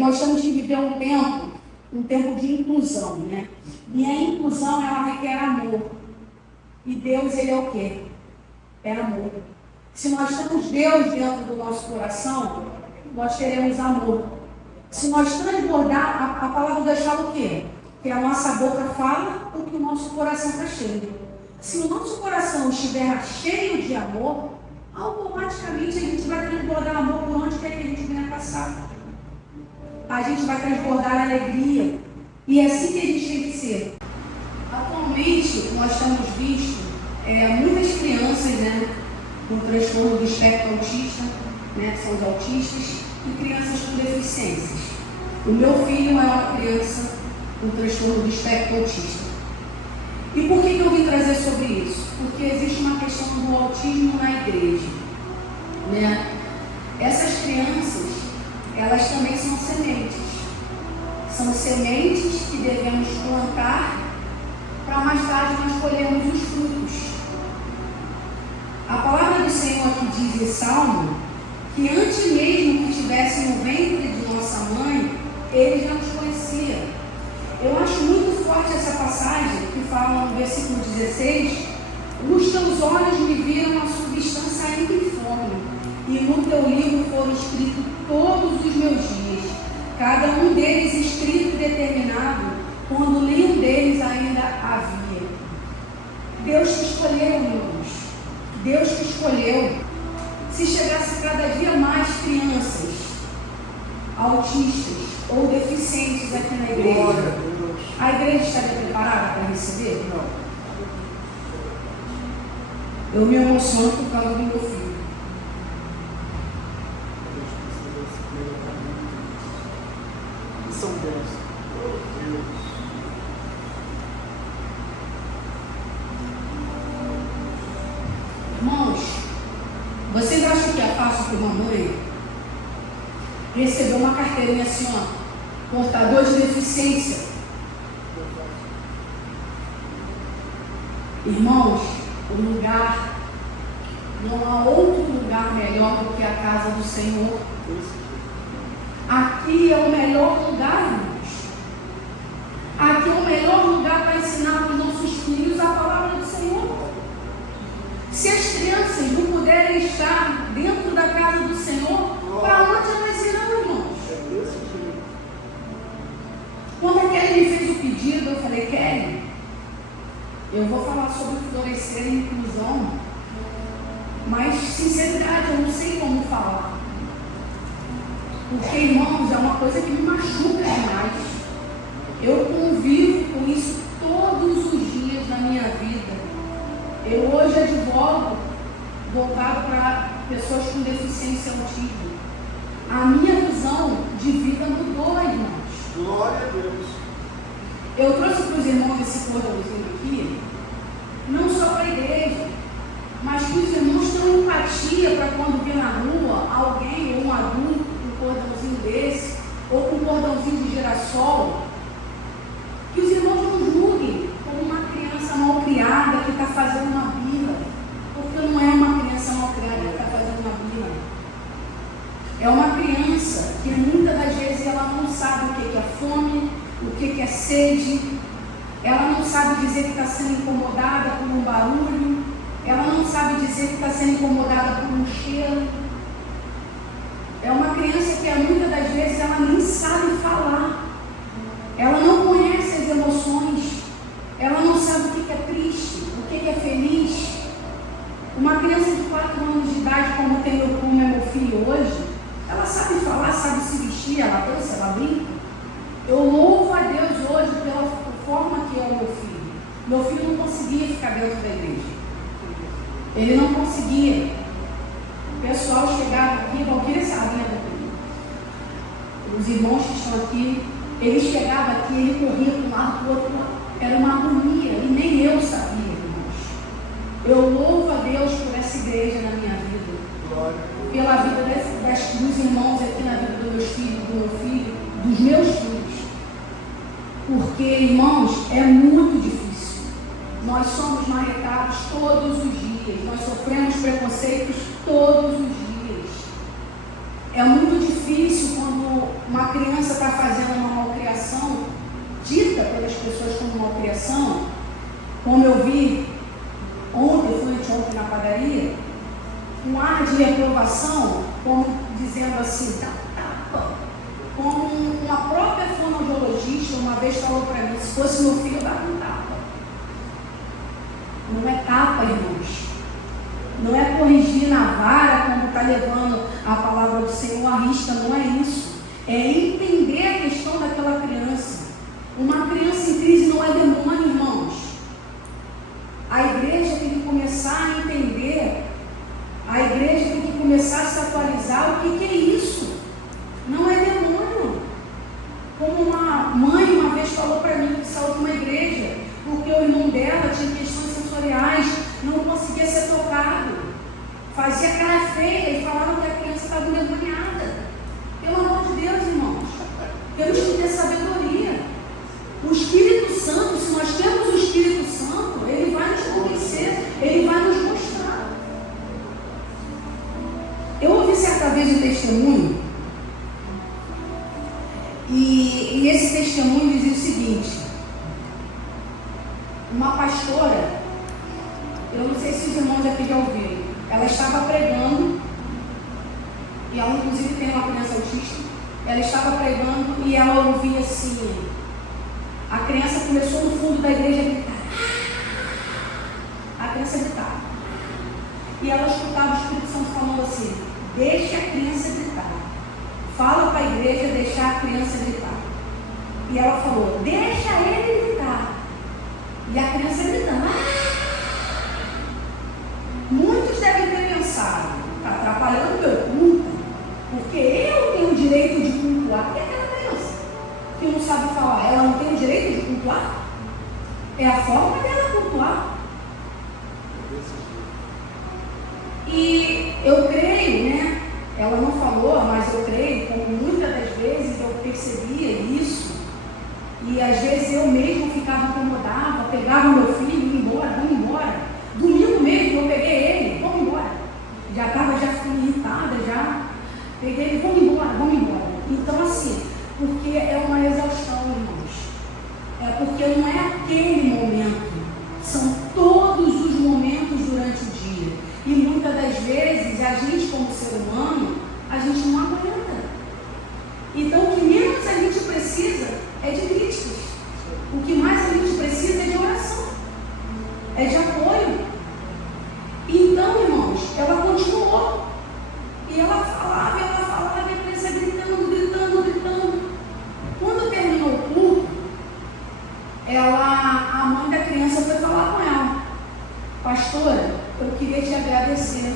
nós temos que viver um tempo de inclusão, né? E a inclusão, ela requer amor. E Deus, ele é o quê? É amor. Se nós temos Deus dentro do nosso coração, nós teremos amor. Se nós transbordar, a palavra Deus fala o quê? Que a nossa boca fala o que o nosso coração está cheio. Se o nosso coração estiver cheio de amor, automaticamente a gente vai transbordar amor por onde quer que a gente venha passar. A gente vai transbordar alegria. E é assim que a gente tem que ser. Atualmente, nós temos visto muitas crianças, né, com transtorno do espectro autista, né, que são os autistas, e crianças com deficiências. O meu filho é uma criança com transtorno do espectro autista. E por que eu vim trazer sobre isso? Porque existe uma questão do autismo na igreja, né? Essas crianças, elas também são sementes. São sementes que devemos plantar para mais tarde nós colhermos os frutos. A palavra do Senhor aqui diz em Salmo que antes mesmo que estivesse no ventre de nossa mãe, Ele já nos conhecia. Eu acho muito forte essa passagem que fala no versículo 16: os teus olhos me viram a substância ainda informe, e no teu livro foram escritos todos os meus dias, cada um deles escrito e determinado, quando nenhum deles ainda havia. Deus te escolheu, irmãos. Deus te escolheu. Se chegasse cada dia mais crianças autistas ou deficientes aqui na igreja, a igreja estaria preparada para receber? Não. Eu me emociono por causa do meu filho. São 10. Irmãos, vocês acham que é fácil para uma mãe receber uma carteirinha assim, ó, portador de deficiência? Irmãos, o lugar, não há outro lugar melhor do que a casa do Senhor. Aqui é o melhor lugar, irmãos. Aqui é o melhor lugar para ensinar para os nossos filhos a palavra do Senhor. Se as crianças não puderem estar dentro da casa do Senhor, para onde elas irão, irmãos? Quando a Kelly me fez o pedido, eu falei: Kelly, eu vou falar sobre florescer e inclusão, mas sinceridade, eu não sei como falar. Porque, irmãos, é uma coisa que me machuca demais. Eu convivo com isso todos os dias da minha vida. Eu hoje advogo voltado para pessoas com deficiência autismo. A minha visão de vida mudou, irmãos. Glória a Deus. Eu trouxe para os irmãos esse cordãozinho aqui, não só para a igreja, mas que os irmãos tenham empatia para quando vir na rua alguém ou um adulto com um cordãozinho desse, ou com um cordãozinho de girassol, que os irmãos não julguem como uma criança mal criada que está fazendo uma birra, porque não é uma criança mal criada que está fazendo uma birra. É uma criança que muitas das vezes ela não sabe o que é fome, o que é sede, ela não sabe dizer que está sendo incomodada por um barulho, ela não sabe dizer que está sendo incomodada por um cheiro. É uma criança que muitas das vezes ela nem sabe falar, ela não conhece as emoções, ela não sabe o que é triste, o que é feliz. Uma criança de 4 anos de idade, como é meu filho hoje, ela sabe falar, sabe se vestir, ela dança, ela brinca. Eu louvo a Deus hoje pela forma que é o meu filho. Meu filho não conseguia ficar dentro da igreja. Ele não conseguia. O pessoal chegava aqui, Valquíria sabe, né? Os irmãos que estão aqui, ele chegava aqui, ele corria de um lado para o outro. Era uma agonia, e nem eu sabia, irmãos. Eu louvo a Deus por essa igreja na minha vida. Pela vida dos irmãos aqui na vida dos meus filhos, do meu filho, dos meus filhos. Porque, irmãos, é muito difícil. Nós somos marretados todos os dias. Nós sofremos preconceitos todos os dias. É muito difícil quando uma criança como eu vi ontem, fui anteontem na padaria, um ar de reprovação, como dizendo assim, dá tapa. Como uma própria fonoaudiologista uma vez falou para mim, se fosse meu filho, eu dava um tapa. Não é tapa, irmãos. Não é corrigir na vara, como está levando a palavra do Senhor à risca, não é isso. É entender a questão daquela criança. Uma criança em crise não é demônio, irmãos. A igreja tem que começar a entender, a igreja tem que começar a se atualizar. O que é isso? Não é demônio. Como uma mãe uma vez falou para mim que saiu de uma igreja, porque o irmão dela tinha questões sensoriais, não conseguia ser tocado, fazia cara feia e falava que a criança estava endemoniada. Pelo amor de Deus, irmãos, temos que ter sabedoria. O Espírito Santo, se nós temos o Espírito Santo, ele vai nos convencer, ele vai nos mostrar. Eu ouvi certa vez um testemunho, e esse testemunho dizia o seguinte: uma pastora, eu não sei se os irmãos aqui já ouviram, ela estava pregando, e ela inclusive tem uma criança autista, ela estava pregando e ela ouvia assim, a criança começou no fundo da igreja a gritar, a criança gritava, e ela escutava o Espírito Santo falando assim, deixa a criança gritar, fala para a igreja deixar a criança gritar, e ela falou, deixa ele gritar, e a criança gritando, muitos devem ter pensado, está atrapalhando o meu culto, porque eu tenho o direito de cultuar. E aquela criança que não sabe falar, ela não tem o direito de cultuar? É a forma dela cultuar. E eu creio, né? Ela não falou, mas eu creio, como muitas das vezes eu percebia isso, e às vezes eu mesmo ficava incomodada, pegava o meu filho, ia embora, vamos embora. Domingo mesmo eu peguei ele, vamos embora. Já estava ficando irritada, já. Peguei ele, vamos embora, vamos embora. Então assim, porque é uma exaustão, irmãos. É porque não é aquele momento, são todos os momentos durante o dia. E muitas das vezes, a gente como ser humano, a gente não aguenta. Então o que menos a gente precisa é de críticas. O que mais a gente precisa é de oração. É de apoio. Então, irmãos, ela continuou. E ela falava, e a criança gritando. Quando terminou o culto, a mãe da criança foi falar com ela. Pastora, eu queria te agradecer,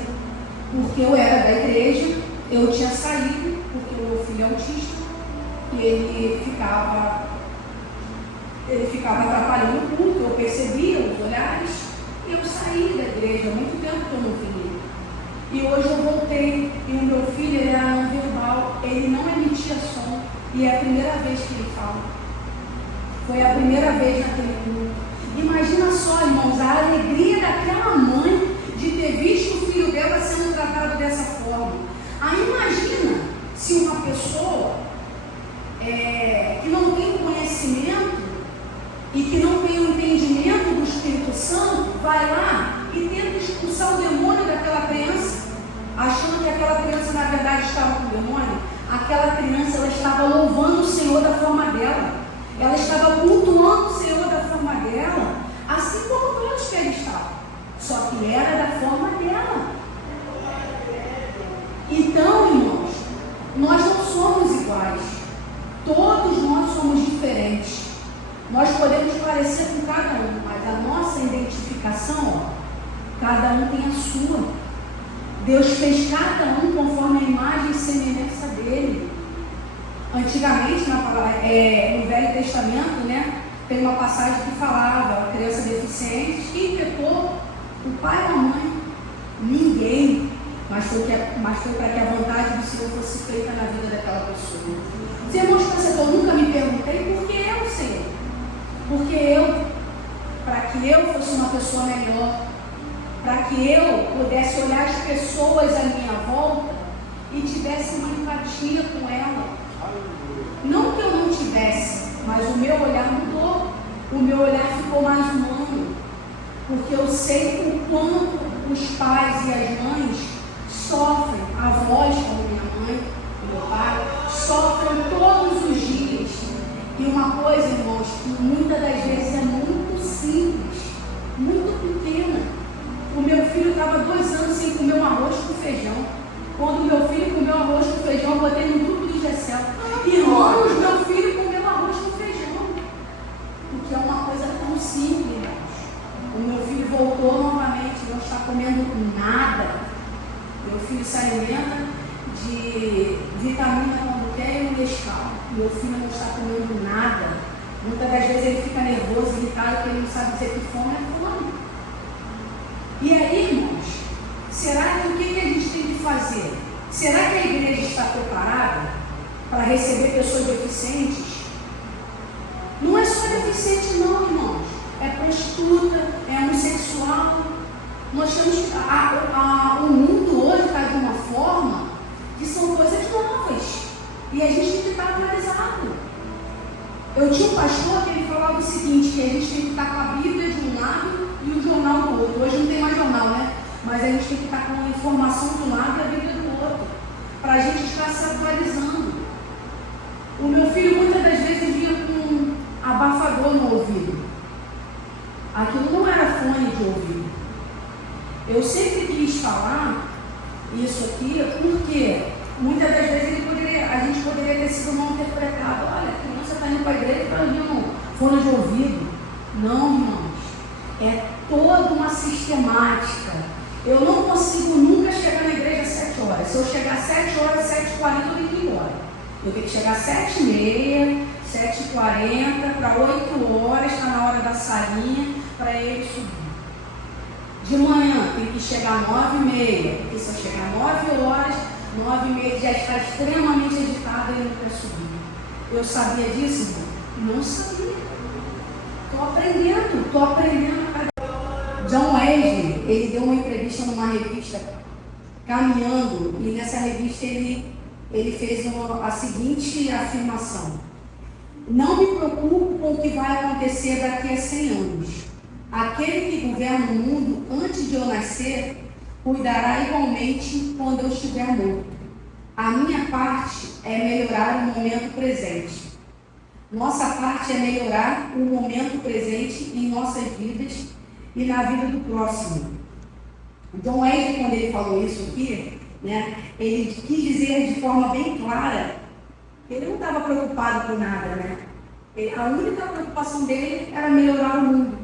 porque eu era da igreja, eu tinha saído, porque o meu filho é autista, e ele ficava atrapalhando o culto, eu percebia os olhares, e eu saí da igreja há muito tempo que eu não vim. E hoje eu voltei, e o meu filho ele era não verbal, ele não emitia som, e é a primeira vez que ele fala. Foi a primeira vez naquele culto. Imagina só, irmãos, a alegria daquela mãe de ter visto o filho dela sendo tratado dessa forma. Aí imagina se uma pessoa que não tem conhecimento e que não tem o entendimento do Espírito Santo, vai lá e tenta expulsar o demônio daquela criança, achando que aquela criança na verdade estava com o demônio. Aquela criança, ela estava louvando o Senhor da forma dela, ela estava cultuando o Senhor da forma dela, assim como todos que ali estavam, só que era da forma dela. Então, irmãos, nós não somos iguais, todos nós somos diferentes. Nós podemos parecer com cada um, mas a nossa identificação, cada um tem a sua. Deus fez cada um conforme a imagem e semelhança dele. Antigamente, no Velho Testamento, né, tem uma passagem que falava, criança deficiente, quem pecou? O pai ou a mãe? Ninguém. Mas foi para que a vontade do Senhor fosse feita na vida daquela pessoa. Os irmãos pensadores, eu nunca me perguntei por que eu, Senhor? Porque para que eu fosse uma pessoa melhor, para que eu pudesse olhar as pessoas à minha volta e tivesse uma empatia com ela. Não que eu não tivesse, mas o meu olhar mudou, o meu olhar ficou mais humano, porque eu sei o quanto os pais e as mães sofrem, avós como minha mãe, meu pai, sofrem todos os dias. E uma coisa, irmãos, que muitas das vezes é muito simples, muito pequena. O meu filho estava 2 anos sem comer um arroz com feijão. Quando meu filho comeu arroz com feijão, eu botei no grupo do Gessel. Irmãos, meu filho comeu arroz com feijão. Porque é uma coisa tão simples, irmãos. O meu filho voltou novamente, não está comendo nada. Meu filho se alimenta de vitamina quando quer e um Nescau. Meu filho não está comendo nada. Muitas das vezes ele fica nervoso, irritado, porque ele não sabe dizer que fome é fome. E aí, irmãos, será que o que a gente tem que fazer? Será que a igreja está preparada para receber pessoas deficientes? Não é só deficiente não, irmãos. É prostituta, é homossexual. Nós temos o mundo hoje está de uma forma que são coisas novas. E a gente tem que estar atualizado. Eu tinha um pastor que ele falava o seguinte, que a gente tem que estar com a Bíblia de um lado e o jornal do outro. Hoje não tem mais jornal, né? Mas a gente tem que estar com a informação de um lado e a Bíblia do outro. Para a gente estar se atualizando. O meu filho muitas das vezes vinha com um abafador no ouvido. Aquilo não era fone de ouvido. Eu sempre quis falar isso aqui porque muitas das vezes a gente poderia ter sido mal interpretado. Olha, a criança está indo para a igreja e está ouvindo fone de ouvido. Não, irmãos. É toda uma sistemática. Eu não consigo nunca chegar na igreja às 7 horas. Se eu chegar às 7 horas, 7h40 eu tenho que ir embora. Eu tenho que chegar às 7h30, 7h40, para 8 horas, está na hora da salinha, para ele subir. De manhã tem que chegar às 9h30, porque se eu chegar às 9 horas, 9h30 já está extremamente agitado e não quer subir. Eu sabia disso? Não sabia. Estou aprendendo a cada. John Wesley, ele deu uma entrevista numa revista, caminhando, e nessa revista ele fez a seguinte afirmação: não me preocupo com o que vai acontecer daqui a 100 anos. Aquele que governa o mundo antes de eu nascer, cuidará igualmente quando eu estiver morto. A minha parte é melhorar o momento presente. Nossa parte é melhorar o momento presente em nossas vidas e na vida do próximo. John Wesley, quando ele falou isso aqui, né, ele quis dizer de forma bem clara que ele não estava preocupado com nada, né? A única preocupação dele era melhorar o mundo.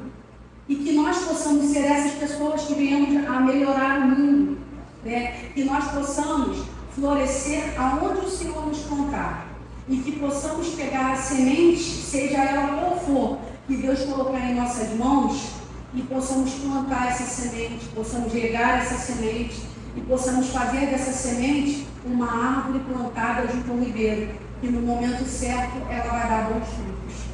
E que nós possamos ser essas pessoas que venhamos a melhorar o mundo, né? Que nós possamos florescer aonde o Senhor nos plantar. E que possamos pegar a semente, seja ela qual for, que Deus colocar em nossas mãos, e possamos plantar essa semente, possamos regar essa semente, e possamos fazer dessa semente uma árvore plantada junto ao ribeiro, que no momento certo ela vai dar bons frutos.